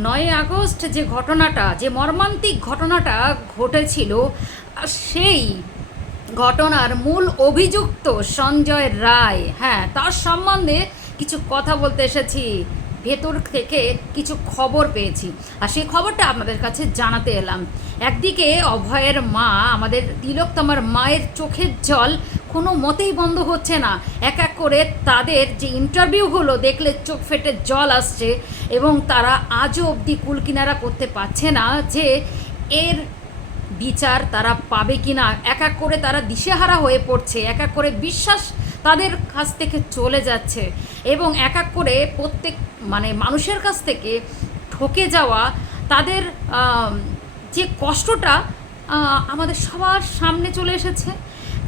9ই August যে ঘটনাটা, যে মর্মান্তিক ঘটনাটা ঘটেছিল, সেই ঘটনার মূল অভিযুক্ত সঞ্জয় রায়, হ্যাঁ, তার সম্বন্ধে কিছু কথা বলতে এসেছি। ভেতর থেকে কিছু খবর পেয়েছি আর সেই খবরটা আপনাদের কাছে জানাতে এলাম। একদিকে অভয়ের মা, আমাদের তিলোত্তমার মায়ের চোখের জল কোনো মতেই বন্ধ হচ্ছে না। এক এক করে তাদের যে ইন্টারভিউগুলো দেখলে চোখ ফেটে জল আসছে, এবং তারা আজও অবধি কুলকিনারা করতে পারছে না যে এর বিচার তারা পাবে কি না। এক এক করে তারা দিশেহারা হয়ে পড়ছে, এক এক করে বিশ্বাস তাদের কাছ থেকে চলে যাচ্ছে, এবং এক এক করে প্রত্যেক মানুষের কাছ থেকে ঠকে যাওয়া তাদের যে কষ্টটা আমাদের সবার সামনে চলে এসেছে।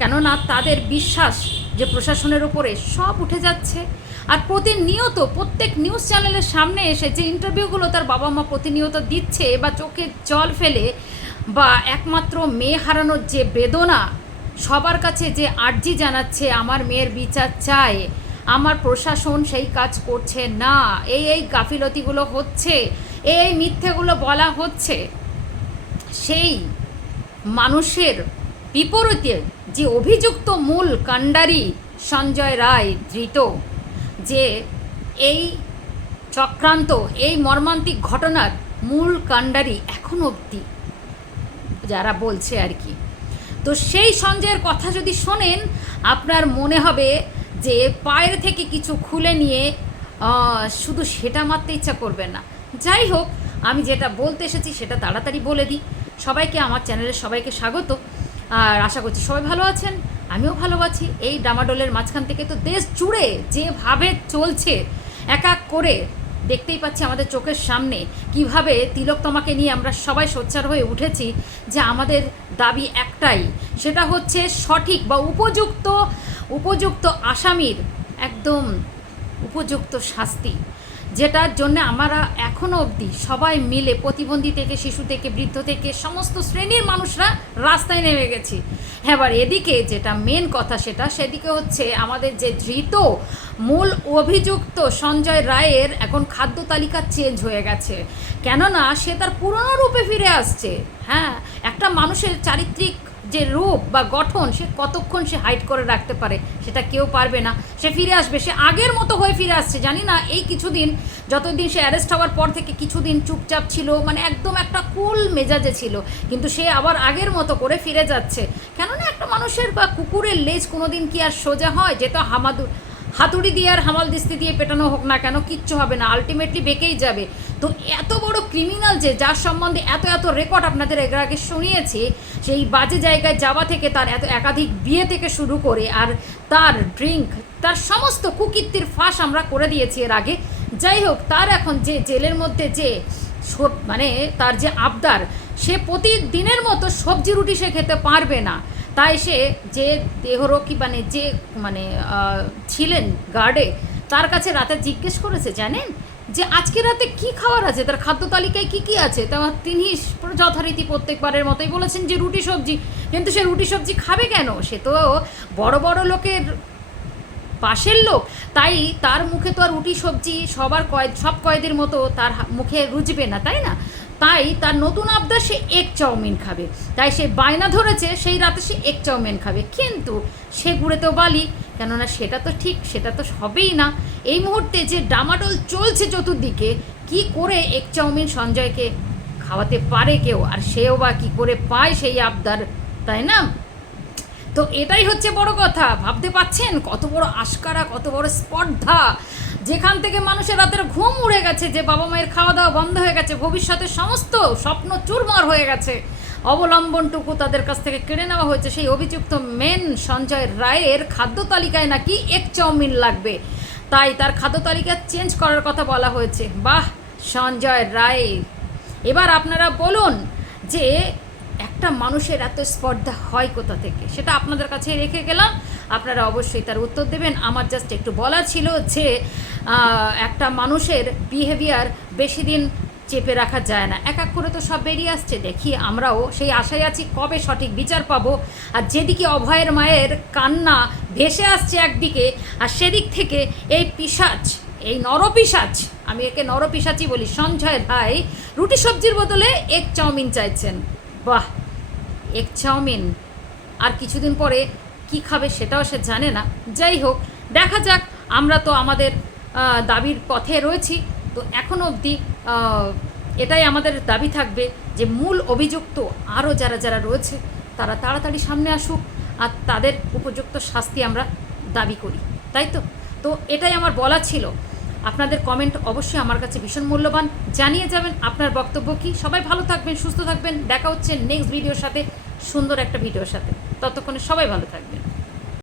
কেননা তাদের বিশ্বাস যে প্রশাসনের ওপরে সব উঠে যাচ্ছে। আর প্রতিনিয়ত প্রত্যেক নিউজ চ্যানেলের সামনে এসে যে ইন্টারভিউগুলো তার বাবা মা প্রতিনিয়ত দিচ্ছে, বা চোখে জল ফেলে, বা একমাত্র মেয়ে হারানোর যে বেদনা, সবার কাছে যে আর্জি জানাচ্ছে আমার মেয়ের বিচার চাই, আমার প্রশাসন সেই কাজ করছে না, এই গাফিলতিগুলো হচ্ছে, এই মিথ্যেগুলো বলা হচ্ছে, সেই মানুষের বিপরীতে যে অভিযুক্ত মূল কাণ্ডারি সঞ্জয় রায় ধৃত, যে এই চক্রান্ত, এই মর্মান্তিক ঘটনার মূল কাণ্ডারি এখন অবধি যারা বলছে আর কি। তো সেই সঞ্জয়ের কথা যদি শোনেন, আপনার মনে হবে যে পায়ের থেকে কিছু খুলে নিয়ে শুধু সেটা মারতে ইচ্ছা করবে না। যাই হোক, আমি যেটা বলতে এসেছি সেটা তাড়াতাড়ি বলে দিই। সবাইকে, আমার চ্যানেলের সবাইকে স্বাগত। আর আশা করছি সবাই ভালো আছেন, আমিও ভালো আছি। এই ডামাডোলের মাঝখান থেকে তো দেশ জুড়ে যেভাবে চলছে, এক এক করে দেখতেই পাচ্ছি আমাদের চোখের সামনে কিভাবে তিলোত্তমাকে নিয়ে আমরা সবাই সোচ্চার হয়ে উঠেছি যে আমাদের দাবি একটাই, সেটা হচ্ছে সঠিক বা উপযুক্ত আসামির একদম উপযুক্ত শাস্তি, যেটার জন্য আমরা এখনও অবধি সবাই মিলে, প্রতিবন্ধী থেকে শিশু থেকে বৃদ্ধ থেকে সমস্ত শ্রেণীর মানুষরা রাস্তায় নেমে গেছি। এবার এদিকে যেটা মেন কথা, সেদিকে হচ্ছে আমাদের যে ধৃত মূল অভিযুক্ত সঞ্জয় রায়ের এখন খাদ্য তালিকা চেঞ্জ হয়ে গেছে। কেননা সে তার পুরনো রূপে ফিরে আসছে। হ্যাঁ, একটা মানুষের চারিত্রিক যে রূপ বা গঠন, সে কতক্ষণ সে হাইড করে রাখতে পারে, সেটা কেউ পারবে না। সে ফিরে আসবে, সে আগের মতো হয়ে ফিরে আসছে। জানি না এই কিছুদিন, যতদিন সে অ্যারেস্ট হওয়ার পর থেকে কিছুদিন চুপচাপ ছিল, একদম একটা কুল মেজাজে ছিল, কিন্তু সে আবার আগের মতো করে ফিরে যাচ্ছে। কেননা একটা মানুষের বা কুকুরের লেজ কোনো দিন কি আর সোজা হয়? যে তো হাতুড়ি দিয়ে আর হামাল দিস্তি দিয়ে পেটানো হোক না কেন, কিচ্ছু হবে না, আলটিমেটলি বেঁকেই যাবে। তো এত বড় ক্রিমিনাল, যে যার সম্বন্ধে এত রেকর্ড আপনাদের এর আগে শুনিয়েছি, সেই বাজে জায়গায় যাওয়া থেকে, তার এত একাধিক বিয়ে থেকে শুরু করে, আর তার ড্রিঙ্ক, তার সমস্ত কুকীর্তির ফাঁস আমরা করে দিয়েছি এর আগে। যাই হোক, তার এখন যে জেলের মধ্যে যে তার যে আবদার, সে প্রতিদিনের মতো সবজি রুটি সে খেতে পারবে না। তাই সে যে দেহরক্ষী যে ছিলেন গার্ডে, তার কাছে রাতে জিজ্ঞেস করেছে, জানেন যে আজকে রাতে কি খাবার আছে, তার খাদ্য তালিকায় কি আছে। তা তিনি যথারীতি প্রত্যেকবারের মতোই বলেছেন যে রুটি সবজি। কিন্তু সে রুটি সবজি খাবে কেন? সে তো বড় বড় লোকের পাশের লোক, তাই তার মুখে তো আর রুটি সবজি সব কয়েদের মতো তার মুখে রুজবে না, তাই না? তাই তার নতুন আবদার, সে এগ চাউমিন খাবে। তাই সে বায়না ধরেছে সেই রাতে সে এগ চাউমিন খাবে। কিন্তু সে ঘুরেতেও বালি, কেননা সেটা তো ঠিক, সেটা তো হবেই না। এই মুহূর্তে যে ডামাডোল চলছে চতুর্দিকে, কি করে এগ চাউমিন সঞ্জয়কে খাওয়াতে পারে কেউ, আর সেও বা কী করে পায় সেই আবদার, তাই না? তো এটাই হচ্ছে বড় কথা। ভাবতে পাচ্ছেন কত বড় আশকারা, কত বড় স্পর্ধা, যেখান থেকে মানুষের রাতের ঘুম উড়ে গেছে, যে বাবা মায়ের খাওয়া দাওয়া বন্ধ হয়ে গেছে, ভবিষ্যতের সমস্ত স্বপ্ন চুরমার হয়ে গেছে, অবলম্বনটুকু তাদের কাছ থেকে কেড়ে নেওয়া হয়েছে। সেই অভিযুক্ত মেন সঞ্জয় রায়ের খাদ্য তালিকায় নাকি এগ চাউমিন লাগবে, তাই তার খাদ্য তালিকা চেঞ্জ করার কথা বলা হয়েছে। বাহ, সঞ্জয় রায়, এবার আপনারা বলুন যে একটা মানুষের এত স্পর্ধা হয় কোথা থেকে? সেটা আপনাদের কাছে রেখে গেলাম, আপনারা অবশ্যই তার উত্তর দেবেন। আমার জাস্ট একটু বলা ছিল যে একটা মানুষের বিহেভিয়ার বেশি দিন চেপে রাখা যায় না, এক এক করে তো সব বেরিয়ে আসছে। দেখি, আমরাও সেই আশায় আছি কবে সঠিক বিচার পাবো। আর যেদিকে অভয়ের মায়ের কান্না ভেসে আসছে একদিকে, আর সেদিক থেকে এই পিশাচ, এই নরপিশাচ আমি একে নরপিশাচি বলি, সঞ্জয় রায় রুটি সবজির বদলে এগ চাউমিন চাইছেন। বাহ, এগ চাউমিন, আর কিছুদিন পরে কি খাবে সেটাও সে জানে না। যাই হোক, দেখা যাক, আমরা তো আমাদের দাবির পথে রয়েছি। তো এখনও অবধি এটাই আমাদের দাবি থাকবে যে মূল অভিযুক্ত আরও যারা যারা রয়েছে তারা তাড়াতাড়ি সামনে আসুক, আর তাদের উপযুক্ত শাস্তি আমরা দাবি করি, তাই তো? তো এটাই আমার বলা ছিল। আপনাদের কমেন্ট অবশ্যই আমার কাছে ভীষণ মূল্যবান, জানিয়ে যাবেন আপনার বক্তব্য কী। সবাই ভালো থাকবেন, সুস্থ থাকবেন, দেখা হচ্ছে নেক্সট ভিডিওর সাথে, সুন্দর একটা ভিডিওর সাথে। ততক্ষণে সবাই ভালো থাকবেন।